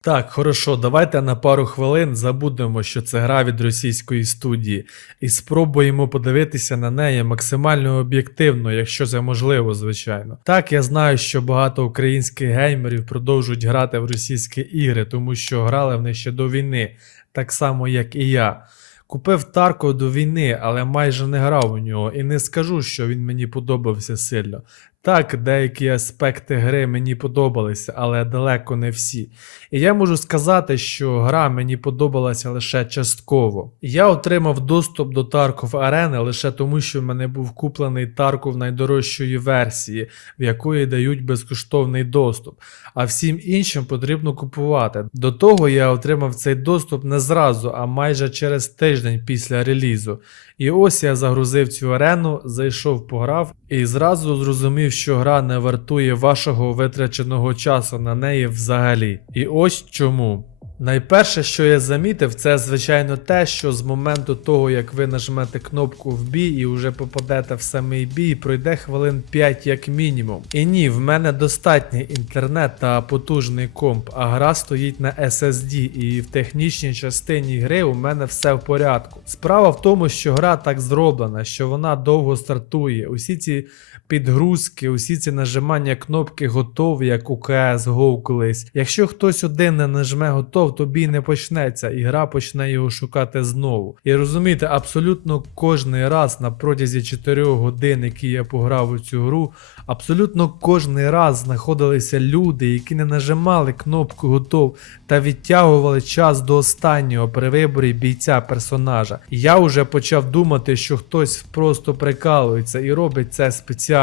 Так, хорошо, давайте на пару хвилин забудемо, що це гра від російської студії, і спробуємо подивитися на неї максимально об'єктивно, якщо це можливо, звичайно. Так, я знаю, що багато українських геймерів продовжують грати в російські ігри, тому що грали в них ще до війни, так само як і я. Купив Тарко до війни, але майже не грав у нього, і не скажу, що він мені подобався сильно. Так, деякі аспекти гри мені подобалися, але далеко не всі. І я можу сказати, що гра мені подобалася лише частково. Я отримав доступ до Tarkov Arena лише тому, що в мене був куплений Tarkov найдорожчої версії, в якої дають безкоштовний доступ. А всім іншим потрібно купувати. До того я отримав цей доступ не зразу, а майже через тиждень після релізу. І ось я загрузив цю арену, зайшов, пограв і зразу зрозумів, що гра не вартує вашого витраченого часу на неї взагалі. І ось чому. Найперше, що я замітив, це звичайно те, що з моменту того, як ви нажмете кнопку в бій і вже попадете в самий бій, пройде хвилин 5 як мінімум. І ні, в мене достатній інтернет та потужний комп, а гра стоїть на SSD, і в технічній частині гри у мене все в порядку. Справа в тому, що гра так зроблена, що вона довго стартує. Усі ці підгрузки, усі ці нажимання кнопки готові, як у CSGO колись. Якщо хтось один не нажме готов, то бій не почнеться, і гра почне його шукати знову. І розумієте, абсолютно кожний раз на протязі 4 годин, які я пограв у цю гру, абсолютно кожний раз знаходилися люди, які не нажимали кнопку готов та відтягували час до останнього при виборі бійця персонажа. Я вже почав думати, що хтось просто прикалується і робить це спеціально.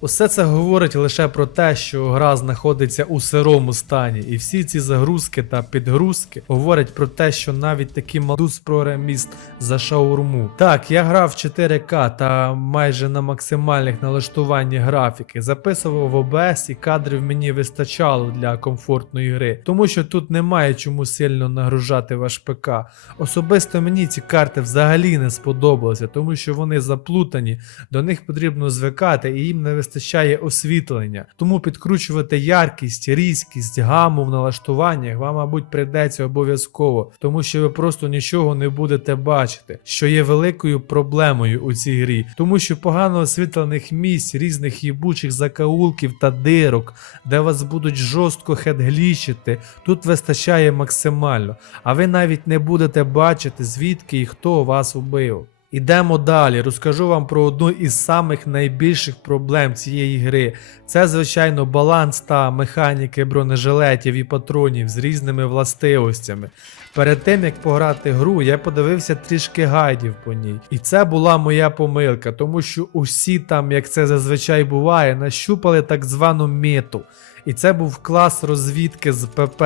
Усе це говорить лише про те, що гра знаходиться у сирому стані, і всі ці загрузки та підгрузки говорять про те, що навіть такий мадус програміст за шаурму. Так, я грав в 4К та майже на максимальних налаштуванні графіки, записував в OBS і кадрів мені вистачало для комфортної гри, тому що тут немає чому сильно нагружати ваш ПК. Особисто мені ці карти взагалі не сподобалися, тому що вони заплутані, до них потрібно звикати і їм не вистачає освітлення. Тому підкручувати яркість, різкість, гаму в налаштуваннях вам, мабуть, прийдеться обов'язково, тому що ви просто нічого не будете бачити, що є великою проблемою у цій грі, тому що погано освітлених місць, різних їбучих закаулків та дирок, де вас будуть жорстко хедглічити, тут вистачає максимально, а ви навіть не будете бачити, звідки і хто вас убив. Ідемо далі. Розкажу вам про одну із самих найбільших проблем цієї гри. Це, звичайно, баланс та механіки бронежилетів і патронів з різними властивостями. Перед тим як пограти гру, я подивився трішки гайдів по ній. І це була моя помилка, тому що усі там, як це зазвичай буває, нащупали так звану мету. І це був клас розвідки з ПП,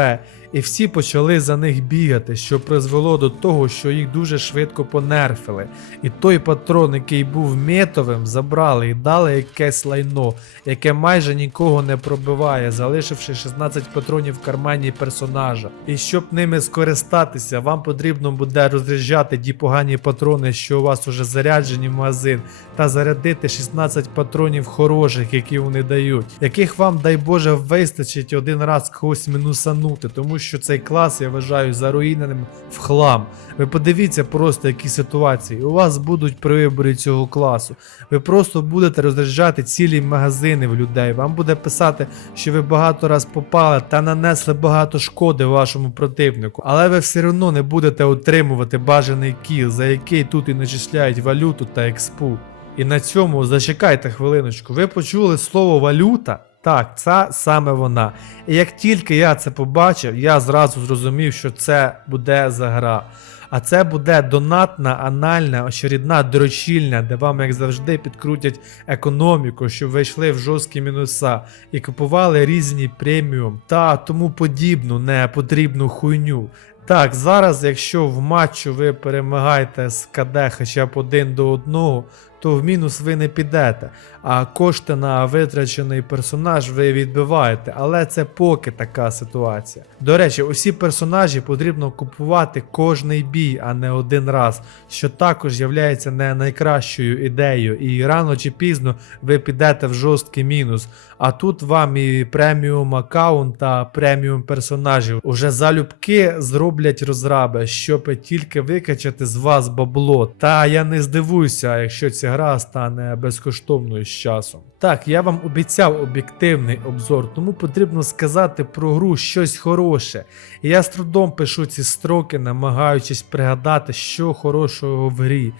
і всі почали за них бігати, що призвело до того, що їх дуже швидко понерфили. І той патрон, який був метовим, забрали і дали якесь лайно, яке майже нікого не пробиває, залишивши 16 патронів в кармані персонажа. І щоб ними скористатися, вам потрібно буде розряджати ті погані патрони, що у вас уже заряджені в магазин, та зарядити 16 патронів хороших, які вони дають, яких вам, дай Боже, вистачить один раз когось мінусанути, тому що цей клас я вважаю заруїненим в хлам. Ви подивіться просто, які ситуації. У вас будуть при виборі цього класу. Ви просто будете розряджати цілі магазини в людей. Вам буде писати, що ви багато раз попали та нанесли багато шкоди вашому противнику, але ви все одно не будете отримувати бажаний кіл, за який тут і начисляють валюту та експу. І на цьому зачекайте хвилиночку. Ви почули слово валюта? Так, це саме вона. І як тільки я це побачив, я зразу зрозумів, що це буде за гра. А це буде донатна, анальна, очередна дрочільня, де вам, як завжди, підкрутять економіку, щоб ви йшли в жорсткі мінуса і купували різні преміум та тому подібну непотрібну хуйню. Так, зараз, якщо в матчу ви перемагаєте з КД хоча б один до одного, то в мінус ви не підете. А кошти на витрачений персонаж ви відбиваєте. Але це поки така ситуація. До речі, усі персонажі потрібно купувати кожний бій, а не один раз, що також є не найкращою ідеєю, і рано чи пізно ви підете в жорсткий мінус. А тут вам і преміум аккаунт та преміум персонажів уже залюбки зроблять розраби, щоб тільки викачати з вас бабло. Та я не здивуюся, якщо ця гра стане безкоштовною з часом. Так, я вам обіцяв об'єктивний обзор, тому потрібно сказати про гру щось хороше. І я з трудом пишу ці строки, намагаючись пригадати, що хорошого в грі.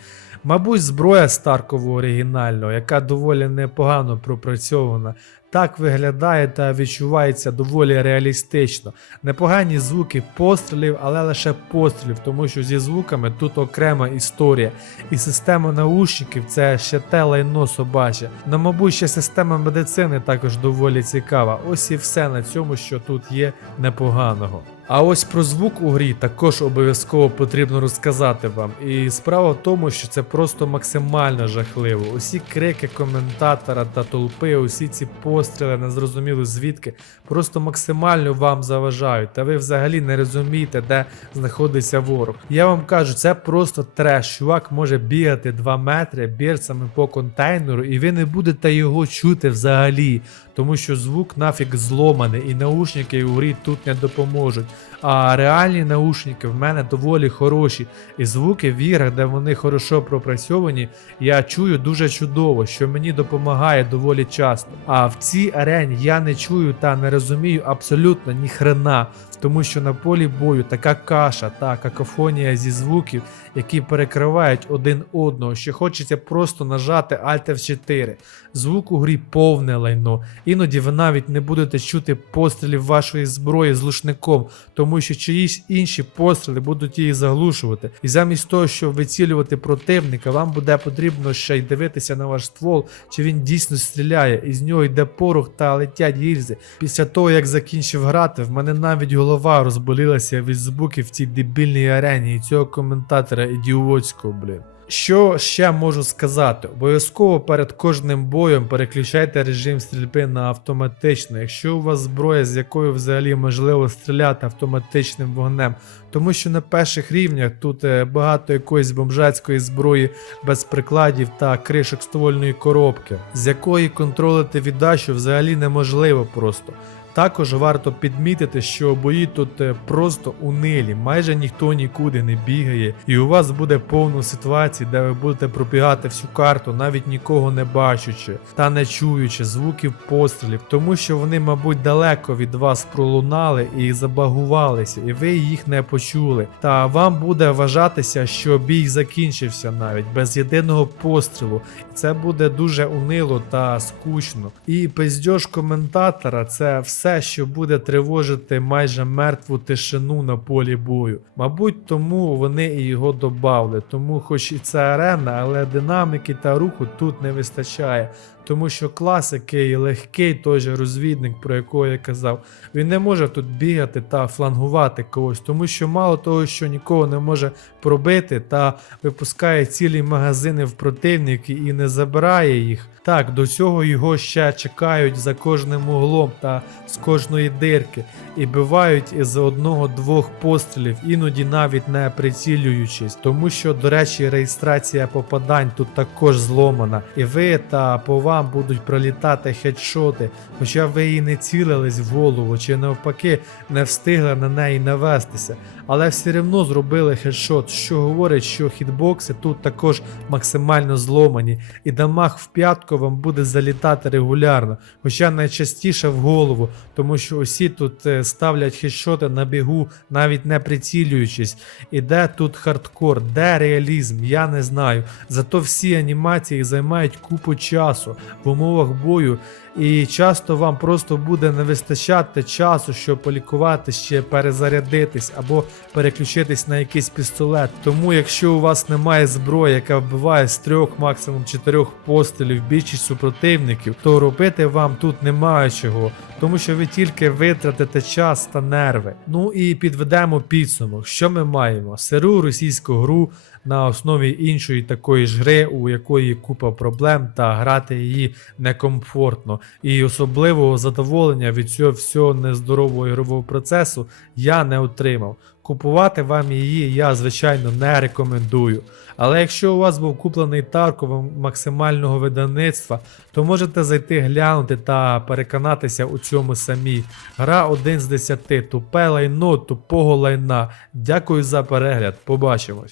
Мабуть, зброя Старкового оригінального, яка доволі непогано пропрацьована, так виглядає та відчувається доволі реалістично. Непогані звуки пострілів, але лише пострілів, тому що зі звуками тут окрема історія. І система наушників це ще те лайно собаче. Ну, мабуть, ще система медицини також доволі цікава. Ось і все на цьому, що тут є непоганого. А ось про звук у грі також обов'язково потрібно розказати вам. І справа в тому, що це просто максимально жахливо. Усі крики коментатора та толпи, усі ці постріли, незрозуміло звідки, просто максимально вам заважають. Та ви взагалі не розумієте, де знаходиться ворог. Я вам кажу, це просто треш. Чувак може бігати 2 метри бірцями по контейнеру, і ви не будете його чути взагалі. Тому що звук нафіг зломаний, і наушники у грі тут не допоможуть. А реальні наушники в мене доволі хороші. І звуки в іграх, де вони хорошо пропрацьовані, я чую дуже чудово, що мені допомагає доволі часто. А в цій арені я не чую та не розумію абсолютно ні хрена. Тому що на полі бою така каша та какофонія зі звуків, які перекривають один одного, що хочеться просто нажати Alt F4. Звук у грі повне лайно. Іноді ви навіть не будете чути пострілів вашої зброї з лушником, тому що чиїсь інші постріли будуть її заглушувати. І замість того, щоб вицілювати противника, вам буде потрібно ще й дивитися на ваш ствол, чи він дійсно стріляє, і з нього йде порох та летять гільзи. Після того, як закінчив грати, в мене навіть голова розболілася від звуків в цій дебільній арені і цього коментатора ідіотського, блін. Що ще можу сказати? Обов'язково перед кожним боєм переключайте режим стрільби на автоматично, якщо у вас зброя, з якою взагалі можливо стріляти автоматичним вогнем, тому що на перших рівнях тут е, багато якоїсь бомжацької зброї без прикладів та кришок ствольної коробки, з якої контролити віддачу взагалі неможливо просто. Також варто підмітити, що бої тут е, просто унилі, майже ніхто нікуди не бігає, і у вас буде повно ситуацій, де ви будете пробігати всю карту, навіть нікого не бачучи та не чуючи звуків пострілів, тому що вони, мабуть, далеко від вас пролунали і забагувалися, і ви їх не почули. Та вам буде вважатися, що бій закінчився навіть без єдиного пострілу. Це буде дуже унило та скучно. І пиздьош коментатора це все все, що буде тривожити майже мертву тишину на полі бою. Мабуть, тому вони і його добавили. Тому, хоч і це арена, але динаміки та руху тут не вистачає. Тому що класики легкий той же розвідник, про якого я казав, він не може тут бігати та флангувати когось, тому що мало того, що нікого не може пробити та випускає цілі магазини в противники і не забирає їх. Так, до цього його ще чекають за кожним углом та з кожної дирки, і бивають із одного-двох пострілів, іноді навіть не прицілюючись, тому що, до речі, реєстрація попадань тут також зломана, і ви та по вам будуть пролітати хедшоти, хоча ви і не цілились в голову, чи навпаки не встигли на неї навестися, але все одно зробили хедшот, що говорить, що хітбокси тут також максимально зломані, і дамаг в п'ятку вам буде залітати регулярно, хоча найчастіше в голову, тому що усі тут е, ставлять хедшоти на бігу, навіть не прицілюючись. І де тут хардкор, де реалізм, я не знаю. Зато всі анімації займають купу часу в умовах бою. і часто вам просто буде не вистачати часу, щоб полікуватись чи перезарядитись або переключитись на якийсь пістолет. Тому, якщо у вас немає зброї, яка вбиває з трьох, максимум чотирьох пострілів більшість супротивників, то робити вам тут немає чого, тому що ви тільки витратите час та нерви. Ну і підведемо підсумок, що ми маємо: сиру російську гру на основі іншої такої ж гри, у якої купа проблем, та грати її некомфортно. І особливого задоволення від цього всього нездорового ігрового процесу я не отримав. Купувати вам її я, звичайно, не рекомендую. Але якщо у вас був куплений Тарковим максимального видавництва, то можете зайти глянути та переконатися у цьому самі. Гра 1 з 10, тупе лайно, тупого лайна. Дякую за перегляд, побачимось.